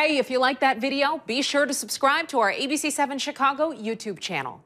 Hey, if you like that video, be sure to subscribe to our ABC7 Chicago YouTube channel.